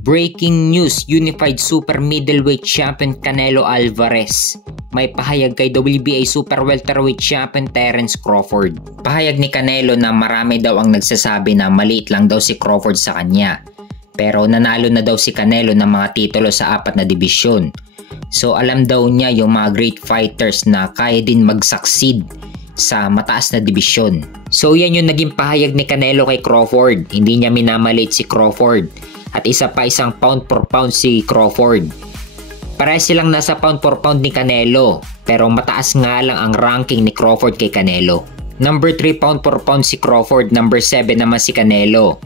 Breaking news, Unified Super Middleweight Champion Canelo Alvarez may pahayag kay WBA Super Welterweight Champion Terence Crawford. Pahayag ni Canelo na marami daw ang nagsasabi na maliit lang daw si Crawford sa kanya. Pero nanalo na daw si Canelo ng mga titulo sa 4 na dibisyon. So alam daw niya yung mga great fighters na kaya din mag-succeed sa mataas na dibisyon. So yan yung naging pahayag ni Canelo kay Crawford. Hindi niya minamaliit si Crawford. At isa pa isang pound for pound si Crawford. Parehas silang nasa pound for pound ni Canelo, pero mataas nga lang ang ranking ni Crawford kay Canelo. Number 3 pound for pound si Crawford, number 7 naman si Canelo.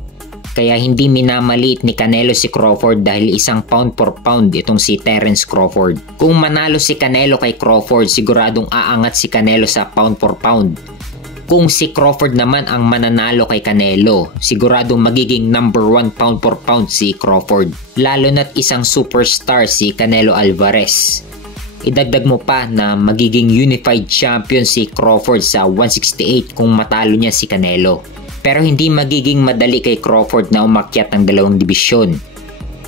Kaya hindi minamaliit ni Canelo si Crawford dahil isang pound for pound itong si Terence Crawford. Kung manalo si Canelo kay Crawford, siguradong aangat si Canelo sa pound for pound. Kung si Crawford naman ang mananalo kay Canelo, siguradong magiging number 1 pound for pound si Crawford. Lalo na't isang superstar si Canelo Alvarez. Idagdag mo pa na magiging unified champion si Crawford sa 168 kung matalo niya si Canelo. Pero hindi magiging madali kay Crawford na umakyat ng 2 dibisyon.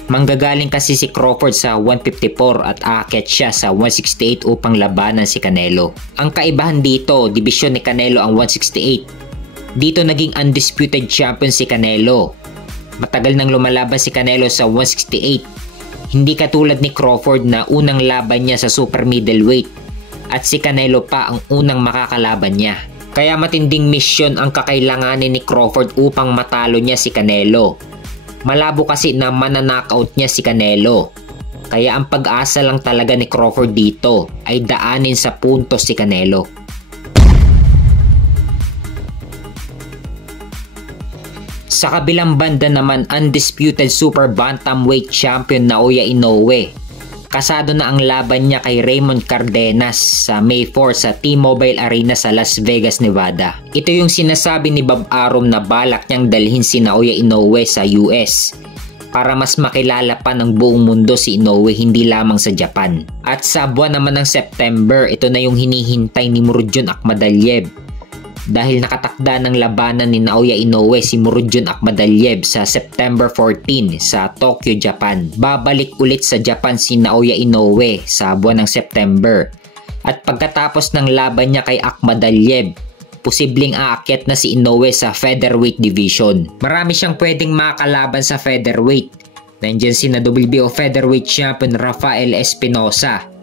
Manggagaling kasi si Crawford sa 154 at aakyat siya sa 168 upang labanan si Canelo. Ang kaibahan dito, dibisyon ni Canelo ang 168. Dito naging undisputed champion si Canelo. Matagal nang lumalaban si Canelo sa 168. Hindi katulad ni Crawford na unang laban niya sa super middleweight at si Canelo pa ang unang makakalaban niya. Kaya matinding misyon ang kakailanganin ni Crawford upang matalo niya si Canelo. Malabo kasi na mananockout niya si Canelo. Kaya ang pag-asa lang talaga ni Crawford dito ay daanin sa puntos si Canelo. Sa kabilang banda naman, undisputed super bantamweight champion Naoya Inoue. Kasado na ang laban niya kay Raymond Cardenas sa May 4 sa T-Mobile Arena sa Las Vegas, Nevada. Ito yung sinasabi ni Bob Arum na balak niyang dalhin si Naoya Inoue sa US para mas makilala pa ng buong mundo si Inoue, hindi lamang sa Japan. At sa buwan naman ng September, ito na yung hinihintay ni Murodjon Akhmadaliev. Dahil nakatakda ng labanan ni Naoya Inoue si Murodjon Akhmadaliev sa September 14 sa Tokyo, Japan. Babalik ulit sa Japan si Naoya Inoue sa buwan ng September. At pagkatapos ng laban niya kay Akhmadaliev, posibleng aakyat na si Inoue sa featherweight division. Marami siyang pwedeng makalaban sa featherweight. Nandiyan si na WBO featherweight champion Rafael Espinosa.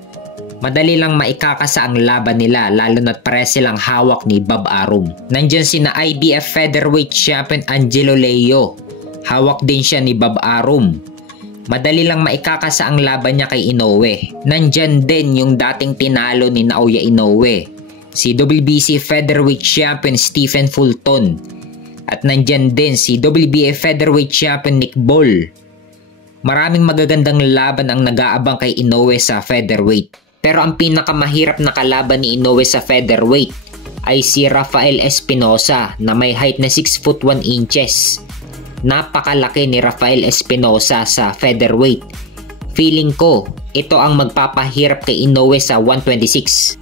Madali lang maikakasa ang laban nila lalo na't pare silang hawak ni Bob Arum. Nandiyan si na IBF featherweight champion Angelo Leo. Hawak din siya ni Bob Arum. Madali lang maikakasa ang laban niya kay Inoue. Nandiyan din yung dating tinalo ni Naoya Inoue, si WBC featherweight champion Stephen Fulton. At nandiyan din si WBA featherweight champion Nick Ball. Maraming magagandang laban ang nag-aabang kay Inoue sa featherweight. Pero ang pinakamahirap na kalaban ni Inoue sa featherweight ay si Rafael Espinosa na may height na 6 foot 1 inches. Napakalaki ni Rafael Espinosa sa featherweight. Feeling ko, ito ang magpapahirap kay Inoue sa 126.